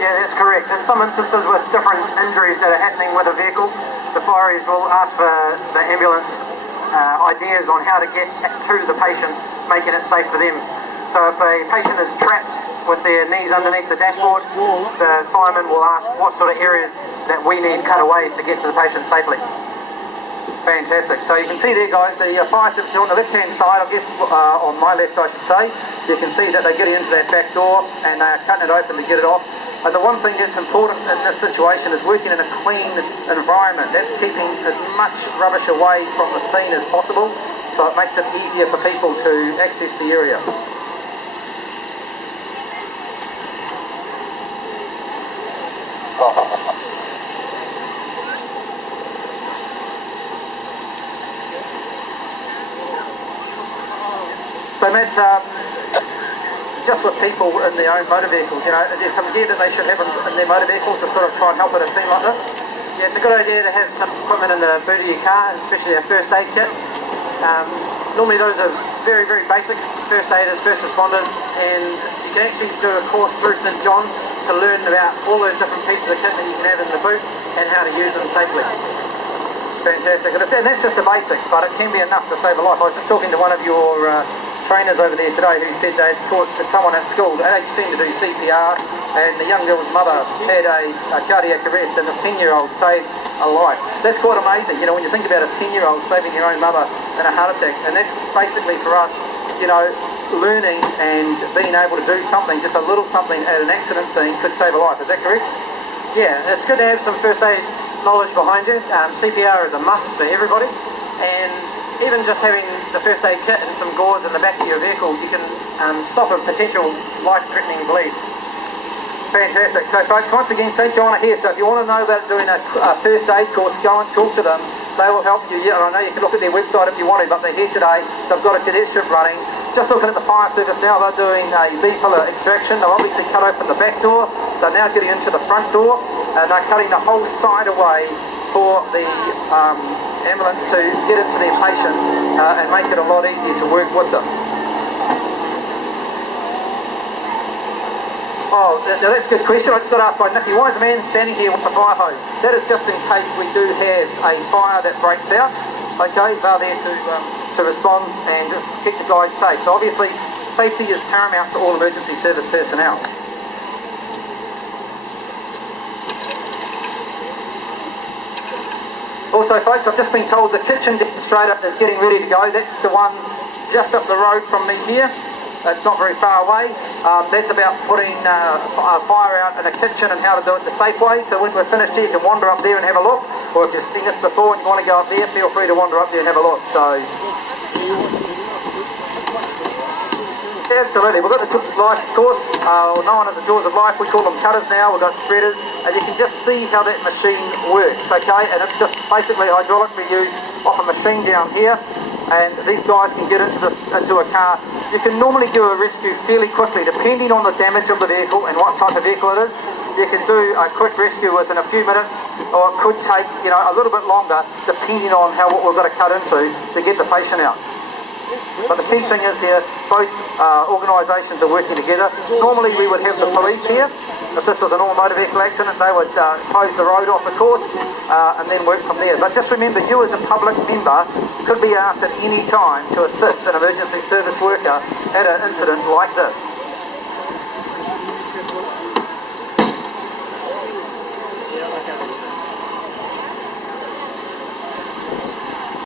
Yeah, that's correct. In some instances with different injuries that are happening with a vehicle, the fireys will ask for the ambulance ideas on how to get to the patient, making it safe for them. So if a patient is trapped with their knees underneath the dashboard, the fireman will ask what sort of areas that we need cut away to get to the patient safely. Fantastic. So you can see there, guys, the fire service on the left-hand side, I guess on my left I should say, you can see that they're getting into that back door and they are cutting it open to get it off. And the one thing that's important in this situation is working in a clean environment. That's keeping as much rubbish away from the scene as possible, so it makes it easier for people to access the area. So Matt, just with people in their own motor vehicles, you know, is there some gear that they should have in their motor vehicles to sort of try and help with a scene like this? Yeah, it's a good idea to have some equipment in the boot of your car, especially a first aid kit. Normally those are very, very basic first aiders, first responders, and you can actually do a course through St John to learn about all those different pieces of kit that you can have in the boot and how to use them safely. Fantastic, and that's just the basics, but it can be enough to save a life. I was just talking to one of your trainers over there today who said they taught someone at school at age 10 to do CPR, and the young girl's mother had a cardiac arrest, and this 10-year-old saved a life. That's quite amazing, you know, when you think about a 10-year-old saving your own mother in a heart attack, and that's basically for us, you know, learning and being able to do something, just a little something at an accident scene could save a life. Is that correct? Yeah, it's good to have some first aid knowledge behind you. CPR is a must for everybody, and even just having the first aid kit and some gauze in the back of your vehicle, you can stop a potential life-threatening bleed. Fantastic. So folks, once again, St John are here, so if you want to know about doing a first aid course, go and talk to them. They will help you. Yeah, I know you can look at their website if you want to, but they're here today. They've got a cadetship running. Just looking at the fire service now, they're doing a B-pillar extraction. They'll obviously cut open the back door. They're now getting into the front door, and they're cutting the whole side away for the ambulance to get into their patients and make it a lot easier to work with them. Oh, now that's a good question. I just got asked by Nicky, why is the man standing here with the fire hose? That is just in case we do have a fire that breaks out. Okay, they're there to respond and keep the guys safe. So obviously, safety is paramount for all emergency service personnel. Also folks, I've just been told the kitchen demonstrator is getting ready to go. That's the one just up the road from me here. It's not very far away. That's about putting a fire out in a kitchen and how to do it the safe way. So when we're finished here, you can wander up there and have a look. Or if you've seen this before and you want to go up there, feel free to wander up there and have a look. So, absolutely. We've got the Tools of Life course, known as the Tools of Life. We call them cutters now. We've got spreaders, and you can just see how that machine works, okay? And it's just basically hydraulically used off a machine down here, and these guys can get into a car. You can normally do a rescue fairly quickly, depending on the damage of the vehicle and what type of vehicle it is. You can do a quick rescue within a few minutes, or it could take, you know, a little bit longer, depending on what we've got to cut into to get the patient out. But the key thing is here, both organisations are working together. Normally we would have the police here. If this was an all motor vehicle accident, they would close the road off the course and then work from there. But just remember, you as a public member could be asked at any time to assist an emergency service worker at an incident like this.